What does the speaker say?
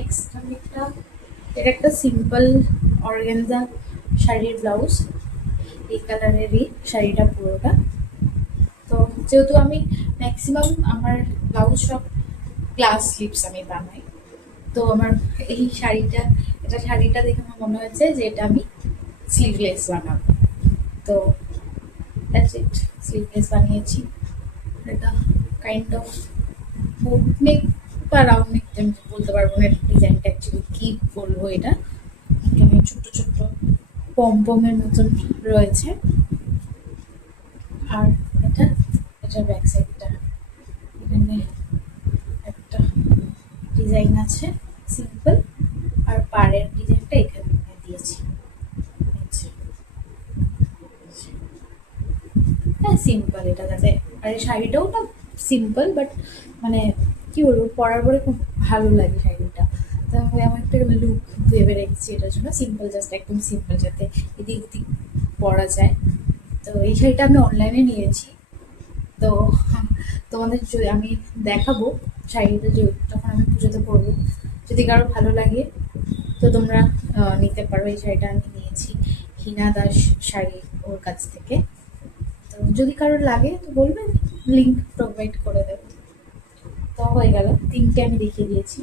Next আমি এটা একটা সিম্পল অর্গানজা শাড়ির ব্লাউজ। এই কালারেরই শাড়িটা পুরোটা। তো যেহেতু আমি ম্যাক্সিমাম আমার ব্লাউজ সব গ্লাস স্লিভস আমি বানাই, তো আমার এই শাড়িটা দেখে আমার মনে হয়েছে যে এটা আমি স্লিভলেস বানাবো। তো দ্যাটস ইট, স্লিভলেস বানিয়েছি। এটা কাইন্ড অফ বোট নেক বা রাউন্ড নেক, আমি বলতে পারবো না ডিজাইনটা অ্যাকচুয়ালি কি বলবো। এটা এখানে ছোট্ট ছোট্ট পমপমের মতন রয়েছে। আর এটার ব্যাক সাইডটা, এখানে একটা ডিজাইন আছে সিম্পল, আর পাড়ের ডিজাইনটা এখানে দিয়েছি। আচ্ছা, হ্যাঁ সিম্পল এটা যাতে। আর এই শাড়িটাও না সিম্পল, বাট মানে কি বলবো, পরার পরে খুব ভালো লাগে শাড়িটা। তাহলে আমার একটা লুক ভেবে রেখেছি এটার জন্য, সিম্পল, জাস্ট একদম সিম্পল, যাতে এদিক ওদিক পরা যায়। তো এই শাড়িটা আমি অনলাইনে নিয়েছি। তো তোমাদের আমি দেখাবো শাড়িটা যখন আমি পুজোতে পরবো। যদি কারো ভালো লাগে তো তোমরা নিতে পারো। এই শাড়িটা আমি নিয়েছি হিনা দাস শাড়ি, ওর কাছ থেকে। তো যদি কারোর লাগে তো বলবেন, লিঙ্ক প্রোভাইড করে দেবো। তো হয়ে গেল, তিনটে আমি দেখিয়ে দিয়েছি।